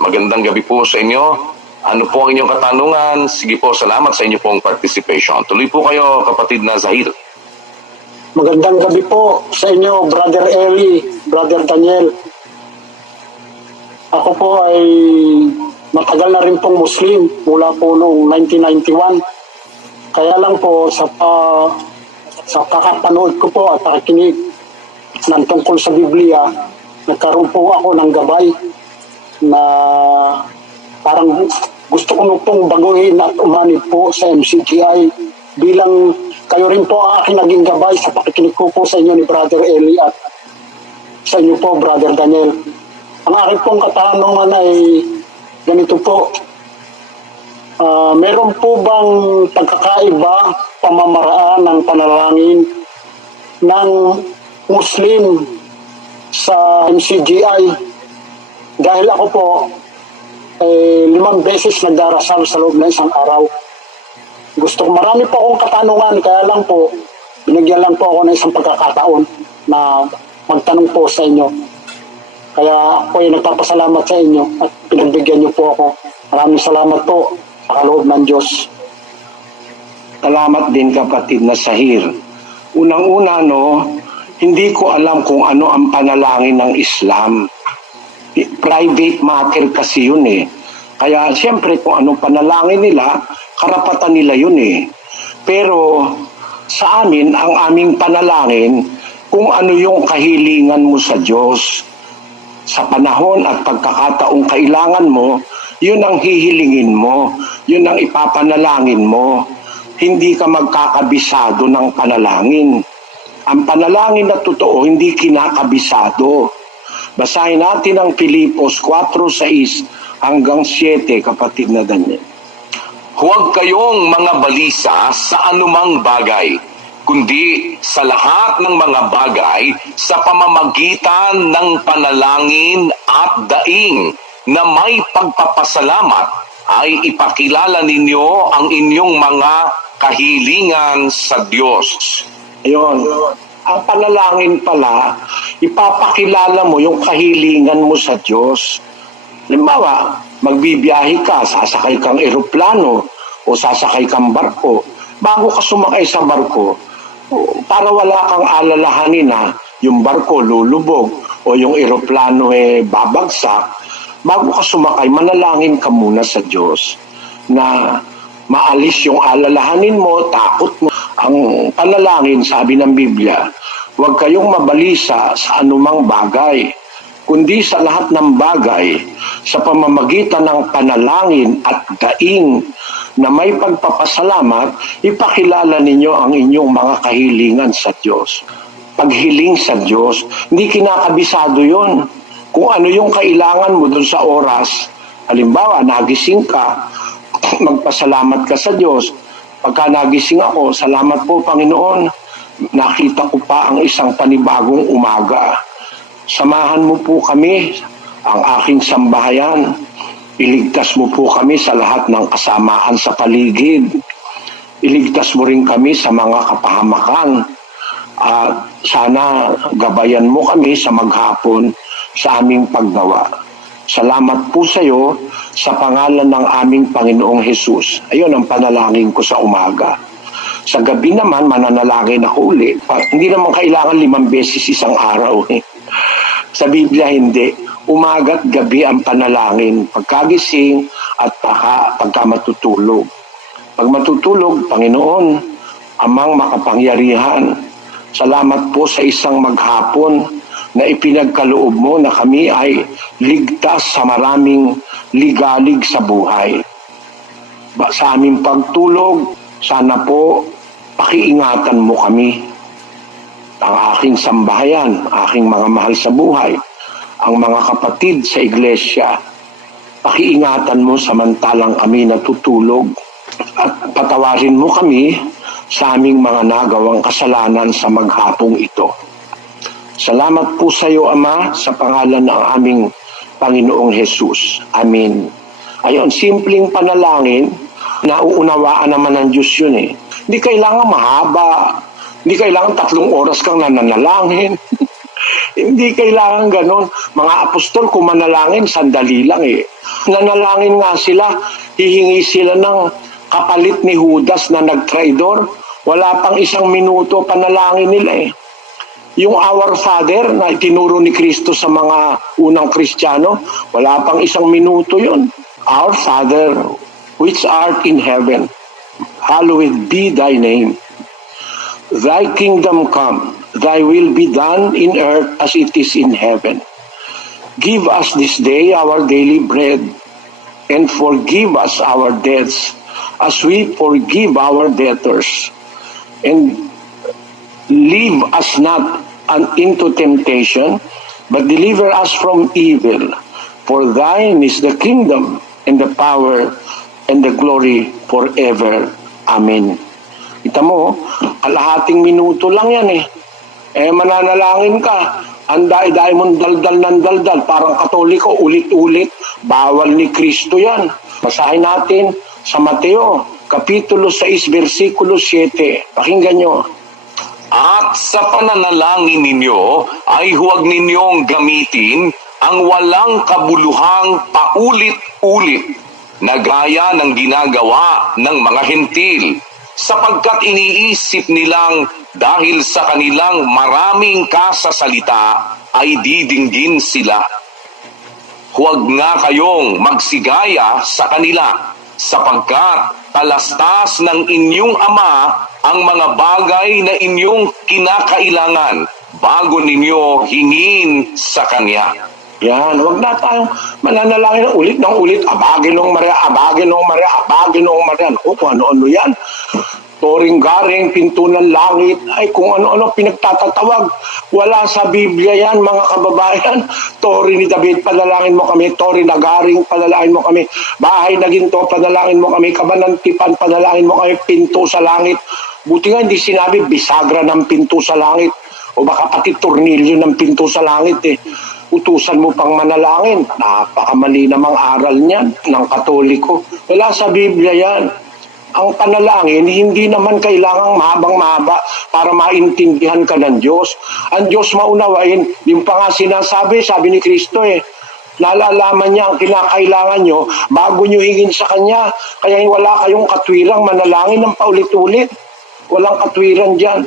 Magandang gabi po sa inyo. Ano po ang inyong katanungan? Sige po, salamat sa inyo pong participation. Tuloy po kayo, kapatid na Zahir. Magandang gabi po sa inyo, Brother Eli, Brother Daniel. Ako po ay matagal na rin pong Muslim mula po noong 1991. Kaya lang po sa kakapanood ko po at pakikinig ng tungkol sa Biblia, nagkaroon po ako ng gabay na parang gusto ko pong baguhin at umanib po sa MCGI bilang kayo rin po ang aking naging gabay sa pakikinig ko po sa inyo ni Brother Eli at sa inyo po, Brother Daniel. Ang aking pong katanungan ay ganito po. Meron po bang pagkakaiba pamamaraan ng panalangin ng Muslim sa MCGI? Dahil ako po, 5 beses nagdarasal sa loob ng isang araw. Marami po akong katanungan, kaya lang po, binigyan lang po ako ng isang pagkakataon na magtanong po sa inyo. Kaya ako ay nagpapasalamat sa inyo at pinagbigyan niyo po ako. Maraming salamat po sa kaloob ng Diyos. Salamat din kapatid na Zahir. Unang-una hindi ko alam kung ano ang panalangin ng Islam. Private matter kasi yun eh. Kaya siyempre kung anong panalangin nila, karapatan nila yun eh. Pero sa amin, ang aming panalangin, kung ano yung kahilingan mo sa Diyos. Sa panahon at pagkakataong kailangan mo, yun ang hihilingin mo. Yun ang ipapanalangin mo. Hindi ka magkakabisado ng panalangin. Ang panalangin na totoo, hindi kinakabisado. Basahin natin ang Filipos 4:6 hanggang 7, kapatid na Daniel. Huwag kayong mga balisa sa anumang bagay, kundi sa lahat ng mga bagay sa pamamagitan ng panalangin at daing na may pagpapasalamat ay ipakilala ninyo ang inyong mga kahilingan sa Diyos. Ayun. Ang panalangin pala, ipapakilala mo yung kahilingan mo sa Diyos. Halimbawa, magbibiyahe ka, sasakay kang eroplano o sasakay kang barko. Bago ka sumakay sa barko, para wala kang alalahanin na yung barko lulubog o yung eroplano babagsak, bago ka sumakay, manalangin ka muna sa Diyos na maalis yung alalahanin mo, takot mo. Ang panalangin, sabi ng Biblia, huwag kayong mabalisa sa anumang bagay, kundi sa lahat ng bagay, sa pamamagitan ng panalangin at daing na may pagpapasalamat, ipakilala ninyo ang inyong mga kahilingan sa Diyos. Paghiling sa Diyos, hindi kinakabisado yon. Kung ano yung kailangan mo dun sa oras, halimbawa, nagising ka, magpasalamat ka sa Diyos. Pagka nagising ako, salamat po Panginoon, nakita ko pa ang isang panibagong umaga. Samahan mo po kami, ang aking sambahayan. Iligtas mo po kami sa lahat ng kasamaan sa paligid. Iligtas mo rin kami sa mga kapahamakan. At sana gabayan mo kami sa maghapon sa aming paggawa. Salamat po sa iyo sa pangalan ng aming Panginoong Hesus. Ayun ang panalangin ko sa umaga. Sa gabi naman, mananalangin ako ulit. Hindi naman kailangan 5 beses isang araw. Sa Biblia, hindi. Umaga at gabi ang panalangin. Pagkagising at pagka matutulog. Pag matutulog, Panginoon, Amang makapangyarihan, salamat po sa isang maghapon na ipinagkaloob mo na kami ay ligtas sa maraming ligalig sa buhay. Sa aming pagtulog, sana po pakiingatan mo kami, ang aking sambahayan, aking mga mahal sa buhay, ang mga kapatid sa iglesia. Pakiingatan mo samantalang kami natutulog at patawarin mo kami sa aming mga nagawang kasalanan sa maghapong ito. Salamat po sa iyo, Ama, sa pangalan ng aming Panginoong Hesus. Amen. Ayun, simpleng panalangin, nauunawaan naman ng Diyos yun eh. Hindi kailangan mahaba, hindi kailangan 3 oras kang nananalangin. Hindi kailangan ganon. Mga apostol, kung manalangin, sandali lang eh. Nanalangin nga sila, hihingi sila ng kapalit ni Judas na nagtraidor. Wala pang 1 minuto panalangin nila eh. Yung Our Father na itinuro ni Kristo sa mga unang Kristiyano, wala pang 1 minuto yun. Our Father, which art in heaven, hallowed be thy name. Thy kingdom come, thy will be done in earth as it is in heaven. Give us this day our daily bread, and forgive us our debts, as we forgive our debtors. And leave us not into temptation, but deliver us from evil. For thine is the kingdom, and the power, and the glory forever. Amen. Kita mo, kalahating minuto lang yan eh. Mananalangin ka. Ang dai-dai mong daldal ng daldal. Parang Katoliko, ulit-ulit. Bawal ni Kristo yan. Basahin natin sa Mateo, Kapitulo 6, versikulo 7. Pakinggan nyo. At sa pananalangin ninyo ay huwag ninyong gamitin ang walang kabuluhang paulit-ulit na gaya ng ginagawa ng mga hentil, sapagkat iniisip nilang dahil sa kanilang maraming kasasalita ay didinggin sila. Huwag nga kayong magsigaya sa kanila, sapagkat talastas ng inyong Ama ang mga bagay na inyong kinakailangan bago ninyo hingin sa Kanya. Yan, wag na tayong mananalangin ng ulit, Abaginong Maria, Abaginong Maria, Abaginong Maria. O kung ano-ano yan. Toring-garing, pinto ng langit, ay kung ano-ano pinagtatatawag. Wala sa Biblia yan, mga kababayan. Tori ni David, panalangin mo kami. Tori na garing, panalangin mo kami. Bahay na ginto, panalangin mo kami. Kabanantipan, panalangin mo kami. Pinto sa langit. Buti nga hindi sinabi bisagra ng pinto sa langit. O baka pati tornilyo ng pinto sa langit eh. Utusan mo pang manalangin. Napakamali namang aral niyan ng Katoliko. Wala sa Biblia yan. Ang panalangin, hindi naman kailangang mahabang-mahaba para maintindihan ka ng Diyos. Ang Diyos maunawain, yung pa nga sinasabi, sabi ni Kristo eh, nalalaman niya ang kinakailangan nyo bago nyo hingin sa Kanya. Kaya wala kayong katwirang manalangin ng paulit-ulit. Walang katwiran dyan.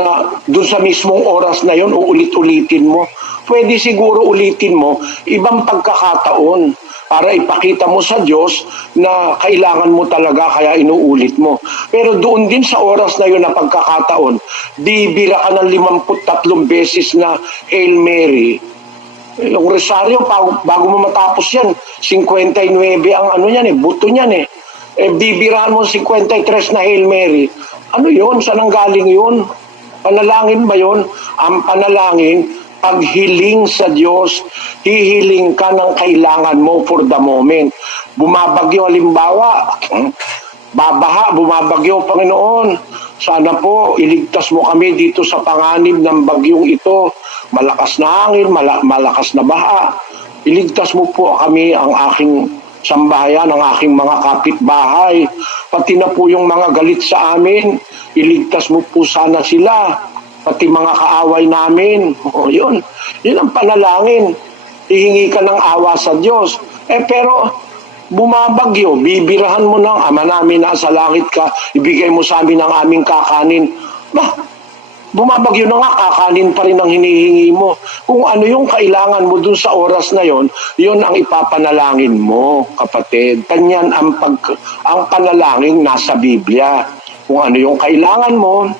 Na doon sa mismong oras na yon uulit-ulitin mo. Pwede siguro ulitin mo ibang pagkakataon para ipakita mo sa Diyos na kailangan mo talaga kaya inuulit mo. Pero doon din sa oras na yun na pagkakataon, bibira ka ng 53 beses na Hail Mary. Yung rosaryo, bago mo matapos yan, 59 ang ano yan buto niyan bibirahan mo 53 na Hail Mary. Ano yun? Saan ang galing yun? Panalangin ba yun? Ang panalangin, paghiling sa Diyos, hihiling ka ng kailangan mo for the moment. Bumabagyo halimbawa, babaha, bumabagyo Panginoon. Sana po iligtas mo kami dito sa panganib ng bagyong ito. Malakas na hangin, malakas na baha. Iligtas mo po kami, ang aking sambahayan, ang aking mga kapitbahay. Pati na po yung mga galit sa amin, iligtas mo po sana sila. Pati mga kaaway namin. Yun ang panalangin. Hihingi ka ng awa sa Diyos. Pero bumabagyo, bibirahan mo ng Ama namin na sa langit ka, ibigay mo sa amin ang aming kakanin. Bumabagyo na nga, kakanin pa rin ang hinihingi mo. Kung ano yung kailangan mo dun sa oras na yon, yun ang ipapanalangin mo, kapatid. Kanyan ang panalangin nasa Biblia. Kung ano yung kailangan mo,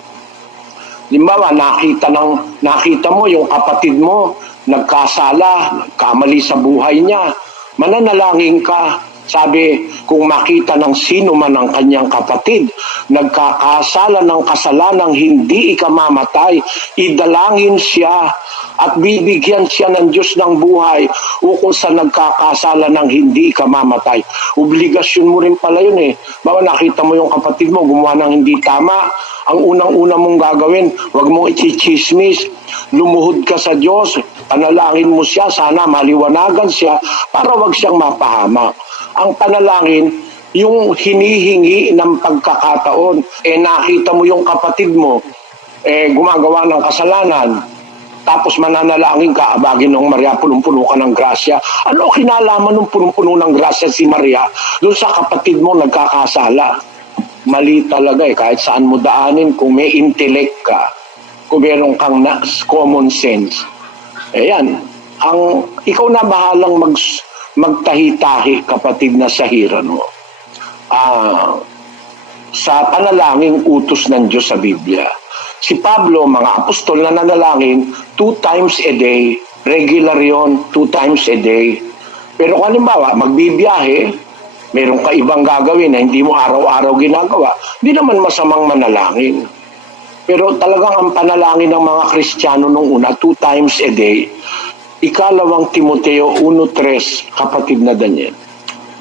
limbawa, nakita mo yung kapatid mo, nagkasala, nagkamali sa buhay niya, mananalangin ka. Sabi, kung makita ng sino man ang kanyang kapatid, nagkakasala ng kasalanang hindi ikamamatay, idalangin siya at bibigyan siya ng Diyos ng buhay ukol sa nagkakasala ng hindi ikamamatay. Obligasyon mo rin pala yun Bawa nakita mo yung kapatid mo, gumawa ng hindi tama, ang unang-una mong gagawin, huwag mong ichichismis, lumuhod ka sa Diyos, panalangin mo siya, sana maliwanagan siya, para huwag siyang mapahamak. Ang panalangin, yung hinihingi ng pagkakataon, nakita mo yung kapatid mo, gumagawa ng kasalanan, tapos mananalangin ka, abagin ng Maria, punong-puno ka ng grasya. Ano kinalaman ng punong-puno ng grasya si Maria doon sa kapatid mo nagkakasala? Mali talaga kahit saan mo daanin, kung may intellect ka, kung meron kang common sense. Ayan, ikaw na bahalang magtahi-tahi, kapatid na sahiran mo. Sa panalangin utos ng Diyos sa Biblia. Si Pablo, mga apostol na nanalangin 2 times a day, regular yon, 2 times a day. Pero kung halimbawa, magbibiyahe, meron ka ibang gagawin na hindi mo araw-araw ginagawa, hindi naman masamang manalangin. Pero talagang ang panalangin ng mga Kristiyano nung una, 2 times a day, Ikalawang Timoteo 1:3, kapatid na Daniel.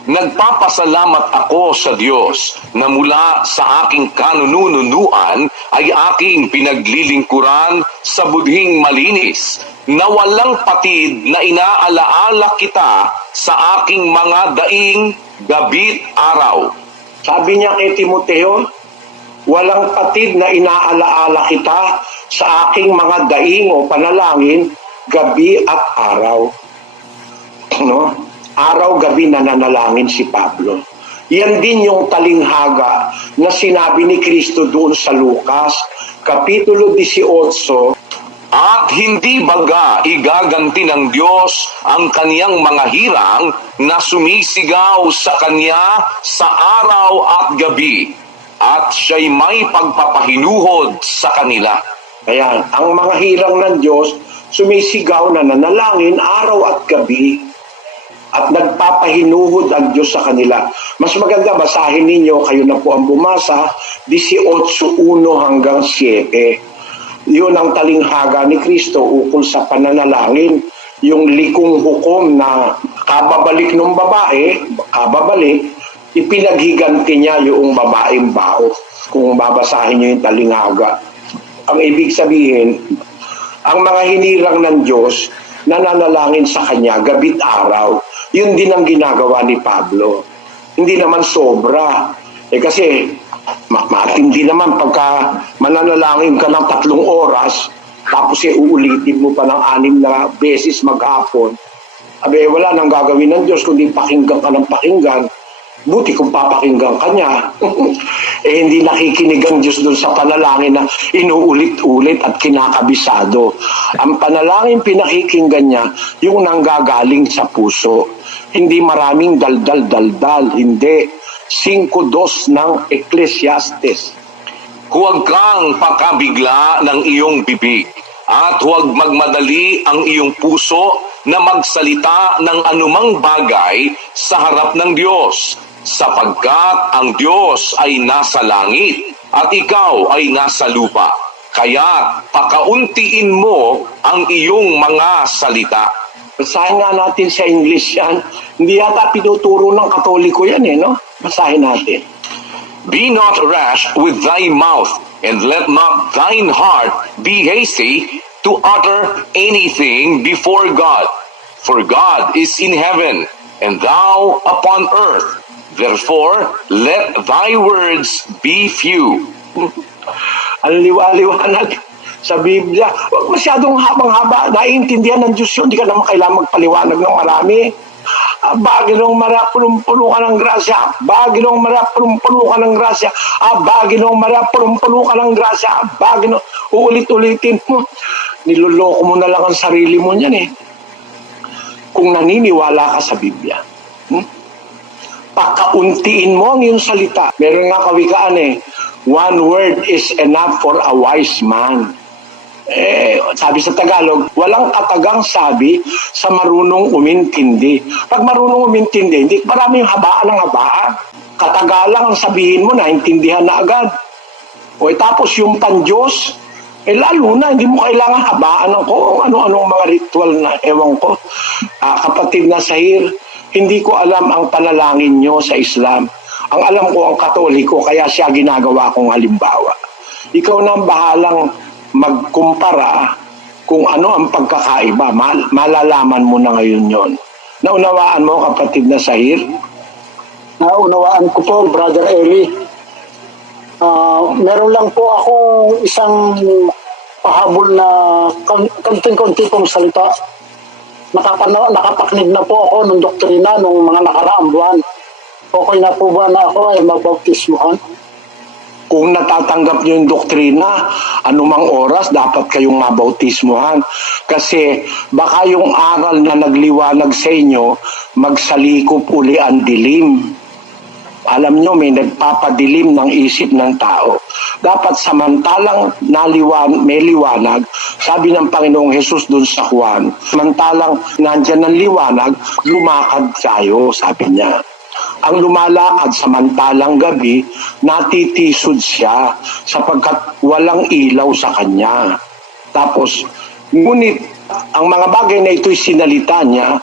Nagpapasalamat ako sa Diyos na mula sa aking kanununuan ay aking pinaglilingkuran sa budhing malinis, na walang patid na inaalaala kita sa aking mga daing gabit araw. Sabi niya kay Timoteo, walang patid na inaalaala kita sa aking mga daing o panalangin, gabi at araw. No? Araw-gabi nananalangin si Pablo. Yan din yung talinghaga na sinabi ni Kristo doon sa Lucas, Kapitulo 18. At hindi baga igaganti ng Diyos ang kaniyang mga hirang na sumisigaw sa Kanya sa araw at gabi, at siya'y may pagpapahinuhod sa kanila. Ayan, ang mga hirang ng Diyos, sumisigaw na nanalangin araw at gabi, at nagpapahinuhod ang Diyos sa kanila. Mas maganda, basahin ninyo, kayo na po ang bumasa, 18:1 hanggang 7. Yun ang talinghaga ni Kristo ukol sa pananalangin, yung likong hukom na kababalik ng babae, ipinaghiganti niya yung babaeng bao. Kung babasahin niyo yung talinghaga. Ang ibig sabihin, ang mga hinirang ng Diyos, nananalangin sa Kanya gabi't araw. Yun din ang ginagawa ni Pablo. Hindi naman sobra. Kasi matindi naman pagka mananalangin ka ng 3 oras, tapos uulitin mo pa ng 6 na beses maghapon. Wala nang gagawin ng Diyos kundi pakinggan ka ng pakinggan. Buti kung papakinggan ka niya. Hindi nakikinig ang Diyos doon sa panalangin na inuulit-ulit at kinakabisado. Ang panalangin pinakikinggan niya, yung nanggagaling sa puso. Hindi maraming daldal-daldal. Hindi. 5:2 ng Ecclesiastes. Huwag kang pakabigla ng iyong bibig, at huwag magmadali ang iyong puso na magsalita ng anumang bagay sa harap ng Diyos, sapagkat ang Diyos ay nasa langit at ikaw ay nasa lupa. Kaya pakauntiin mo ang iyong mga salita. Basahin nga natin sa English yan. Hindi yata pinuturo ng Katoliko yan no? Basahin natin. Be not rash with thy mouth, and let not thine heart be hasty to utter anything before God. For God is in heaven, and thou upon earth. Therefore, let thy words be few. Ang liwa-liwanag sa Biblia. Huwag masyadong habang-haba. Naiintindihan ng Diyos yun. Hindi ka naman kailangan magpaliwanag ng marami. Baginong Maria, punong-puno ka ng grasya. Baginong Maria, punong-puno ka ng grasya. Baginong Maria, punong-puno ka ng grasya. Baginong, uulit-ulitin mo. Niloloko mo na lang ang sarili mo niyan kung naniniwala ka sa Biblia. Pakauntiin mo ang iyong salita. Meron nga kawikaan one word is enough for a wise man. Sabi sa Tagalog, walang katagang sabi sa marunong umintindi. Pag marunong umintindi, hindi maraming habaan ng habaan. Katagalang ang sabihin mo, naintindihan na agad. Tapos yung pan-Diyos, lalo na, hindi mo kailangan habaan kung ano-anong mga ritual na ewan ko. Kapatid na Sahir, hindi ko alam ang panalangin nyo sa Islam. Ang alam ko ang Katoliko, kaya siya ginagawa kong halimbawa. Ikaw na ang bahalang magkumpara kung ano ang pagkakaiba. Malalaman mo na ngayon yon. Naunawaan mo, kapatid na Sahir? Naunawaan ko po, Brother Eli. Meron lang po akong isang pahabol na konting-konti pong salita. Nakapakinig na po ako ng doktrina nung mga nakaraang buwan. Okay na po ba na ako ay mabautismohan? Kung natatanggap nyo yung doktrina, anumang oras dapat kayong mabautismohan. Kasi baka yung aral na nagliwanag sa inyo, magsalikop uli ang dilim. Alam nyo, may nagpapadilim ng isip ng tao. Dapat samantalang may liwanag, sabi ng Panginoong Hesus dun sa Juan, samantalang nandyan ang liwanag, lumakad tayo, sabi niya. Ang lumalakad samantalang gabi, natitisod siya sapagkat walang ilaw sa kanya. Tapos, ngunit ang mga bagay na ito'y sinalita niya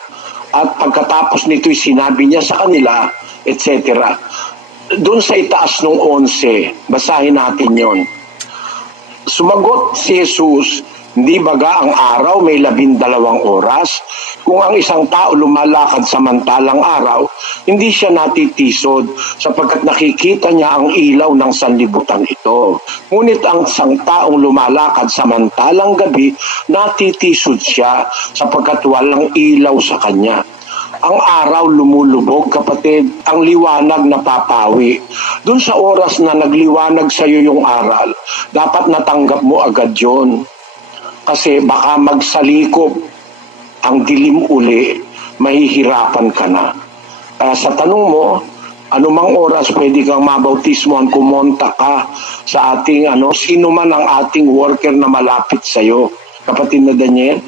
at pagkatapos nito'y sinabi niya sa kanila, etc. Doon sa itaas ng 11, basahin natin yon. Sumagot si Jesus, hindi baga ang araw may 12 oras? Kung ang isang tao lumalakad samantalang araw, hindi siya natitisod sapagkat nakikita niya ang ilaw ng sanlibutan ito. Ngunit ang isang taong lumalakad samantalang gabi, natitisod siya sapagkat walang ilaw sa kanya. Ang araw lumulubog, kapatid, ang liwanag napapawi. Doon sa oras na nagliwanag sa iyo yung aral, dapat natanggap mo agad yon. Kasi baka magsalikop ang dilim uli, mahihirapan ka na. Kaya sa tanong mo, anumang oras pwede kang mabautismohan, kumonta ka sa ating sino man ang ating worker na malapit sa iyo. Kapatid na Daniel?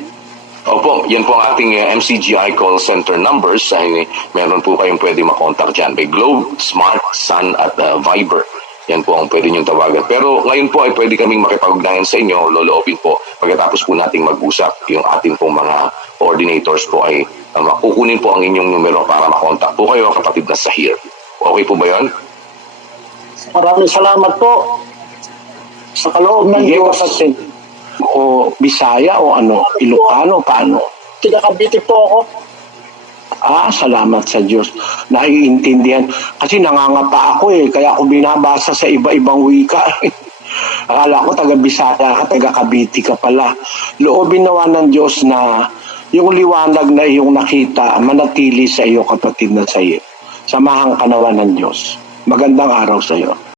Opo, yan po ang ating MCGI call center numbers. Meron po kayong pwede makontak dyan by Globe, Smart, Sun at Viber. Yan po ang pwede niyong tawagan. Pero ngayon po ay pwede kaming makipag-ugnayan sa inyo, loloopin po. Pagkatapos po nating mag-usap, yung ating pong mga coordinators po ay kukunin po ang inyong numero para makontak po kayo, kapatid na Sahir. Okay po ba yan? Maraming salamat po sa kaloob ng Diyos. O Bisaya o Ilocano, paano? Kinakabiti po ako. Salamat sa Diyos. Naiintindihan. Kasi nangangapa ako kaya ako binabasa sa iba-ibang wika. Akala ko taga-Bisaya ka, taga-Cavite ka pala. Loobin nawa ng Diyos na yung liwanag na iyong nakita, manatili sa iyo, kapatid na sa iyo. Samahan ka nawa ng Diyos. Magandang araw sa iyo.